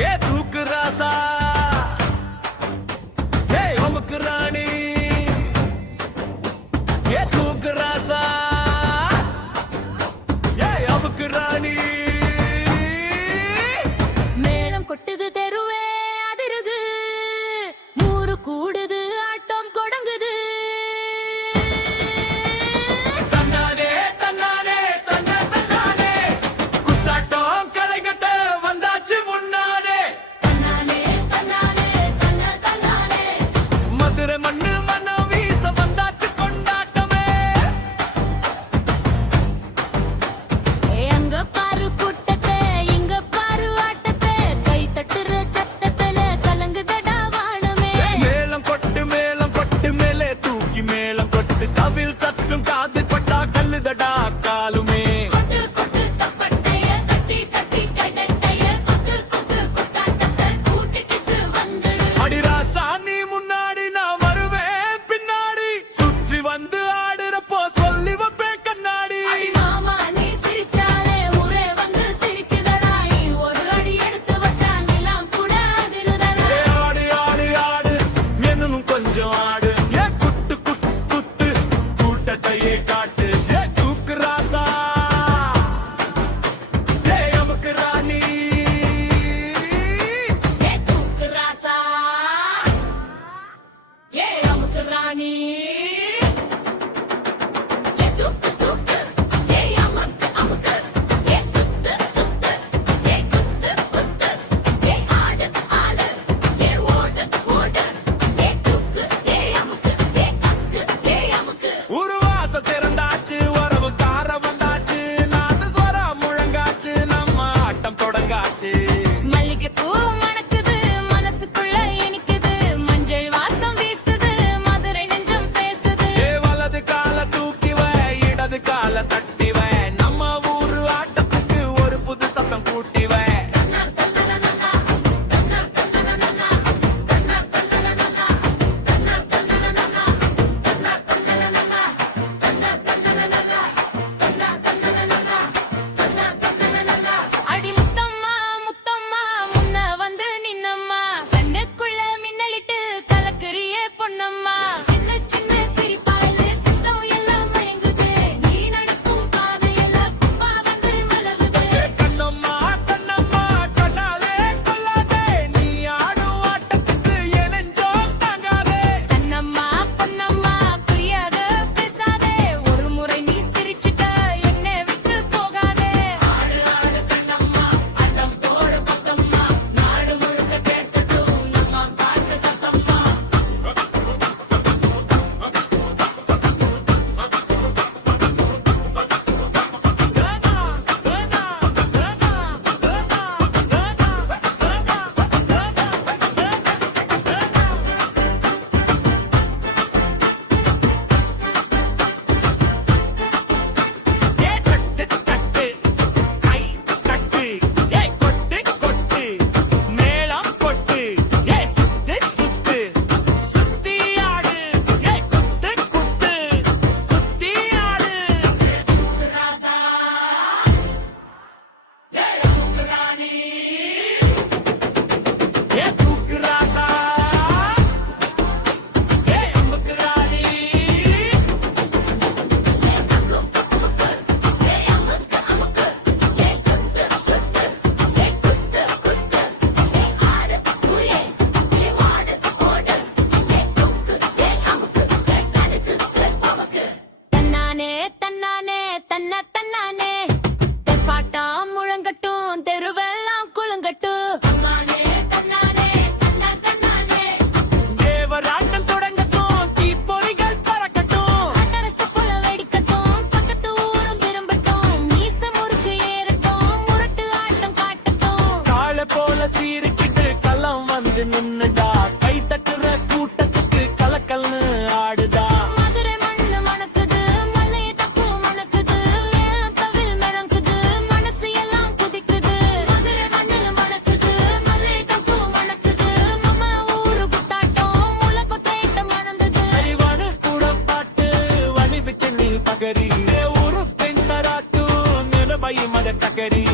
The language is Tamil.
ஏ தூக்கு ராசா ஏ உமக்கு ராணி ஏ தூக்கு ராசா ஏ உமக்கு ராணி மேளம் கொட்டுது தெருவே அதிருது ஊரு கூடுது ஆட்டம் கொடங்குது தன்னானே தன்னானே தன்ன தன்னானே குத்தாட்டம் களைகட்ட வந்தாச்சு முன்னானே தன்னானே தன்னானே தன்ன தன்னானே மதுரை மண்ணு மனம் வீச வந்தாச்சு கொண்டாட்டமே அங்க பாரு கூட்டத்தை இங்க பாரு ஆட்டத்தை கை தட்டுற சத்தத்துல கலங்குதடா வானமே மேளம் கொட்டு மேலே தூக்கி மேளம் கொட்டு தவில் சத்தம் காதில் பட்டா கல்லுதடா காலுமே கொட்டு கொட்டு தப்பட்டைய தட்டி தட்டி கைதட்டைய கொட்டு கொட்டு கொட்டாட்டத்தை கூட்டிக்கிட்டு வந்துடு அடிராசா நீ முன்னாடி நான் வருவேன் பின்னாடி சுற்றி வந்து ஆடுறப்போ சொல்லி வைப்பேன் கண்ணாடி அடி மாமா நீ சிரிச்சாலே ஊரே வந்து சிரிக்குதடா நீ ஒரு அடி எடுத்து வச்சா நிலம் கூட அதிருதடா ஏ ஆடு ஆடு ஆடு என்னும் கொஞ்சம் ஆடு ஏ குட்டு குட்டு குத்து கூட்டத்தையே காட்டு ஏ தூக்கு ராசா ஏ நமக்கு ராணி ஏ தூக்கு ராசா ஏ அமுக்கு ராணி ஏ தூக்கு தூக்கு ஏ அமுக்கு அமுக்கு ஏ சுத்து சுத்து ஏ குத்து குத்து ஏ ஆடு ஆடு ஏ ஓடு ஓடு ஏ தூக்கு ஏ அமுக்கு ஏ கத்து ஏ அமுக்கு உருவாச திறந்தாச்சு உறவு கார வந்தாச்சு நாட்டு ஸ்வரா முழங்காச்சு நம்ம ஆட்டம் தொடங்காச்சு மல்லிகைப்பூ மணக்குது மனசுக்குள்ள இனிக்குது மஞ்சள் வாசம் வீசுது மதுரை நெஞ்சம் பேசுது ஏ வலது கால தூக்கிவ இடது கால தட்டிவ நம்ம ஊரு ஆட்டத்துக்கு ஒரு புது சத்தம் கூட்டிவ அடி முத்தம்மா முத்தம்மா முன்ன வந்து நின்னம்மா கண்ணுக்குள்ள மின்னலிட்டு கலக்குறியே பொன்னம்மா சின்ன சின்ன சிரிப்பாயில சித்தம் எல்லாம் மயங்குது நீ நடக்கும் பாதையெல்லாம் குப்பா வந்து மலகுது கண்ணம்மா கண்ணம்மா கண்ணாலே கொல்லாதே நீ ஆடும் ஆட்டத்துக்கு எனஞ்சோ தாங்காதே கண்ணம்மா பொன்னம்மா புரியாத பேசாதே ஒரு முறை நீ சிரிச்சுட்ட என்னை விட்டு போகாதே ஆடு ஆடு கண்ணம்மா அடம் போடு பக்கம்மா நாடு முழுக்க கேட்கட்டும் நம்ம பாட்டு சத்தம்மா ஏ தட்டு தட்டு கை தட்டு ஏ கொட்டு கொட்டு மேளம் கொட்டு ஏ சுத்து சுத்து சுத்தி ஆடு ஏ குத்து குத்து குத்தி ஆடு ராசா ஏ அமுக்கு ராணி ஏ தூக்கு ராசா ஏ அம்புக்கு ராணி ஏ அமுக்கு அமுக்கு ஏ சுத்து சுத்து ஏ குத்து குத்து ஏ ஆடு புயே ஏ வாடு ஓடு ஏ தூக்கு ஏ அமுக்கு ஏ கடுக்கு ஏ பவக்கு தன்னானே தன்னானே தன்ன தன்னானே தெப்பாட்டா முழங்கட்டும் தெருவெல்லாம் குலுங்கட்டும் தன்னானே தன்னானே தன்ன தன்னானே தேவராட்டம் தொடங்கட்டும் தீப்பொறிகள் பறக்கட்டும் அட்டரச புல வெடிக்கட்டும் பக்கத்து ஊரும் திரும்பட்டும் மீச முறுக்கு ஏறட்டும் முரட்டு ஆட்டம் காட்டட்டும் காளை போல சீரிக்கிட்டு களம் வந்து நின்னுடா கை தட்டுற கூட்டத்துக்கு கலக்கல்னு ஆடுடா மதுரை மண்ணு மணக்குது மல்லைய தப்பு மணக்குது ஏன் தவில் மிளங்குது மனசு எல்லாம் குதிக்குது மதுரை மண்ணில் மணக்குது மல்லைய தப்பு மணக்குது நம்ம ஊரு குத்தாட்டம் முளக்க தேட்டம் மணந்தது அறிவான கூட பாட்டு வணிவுக்கு நீ பகரி ஊரு பெண்ணராட்டு நிலபை மத தகரி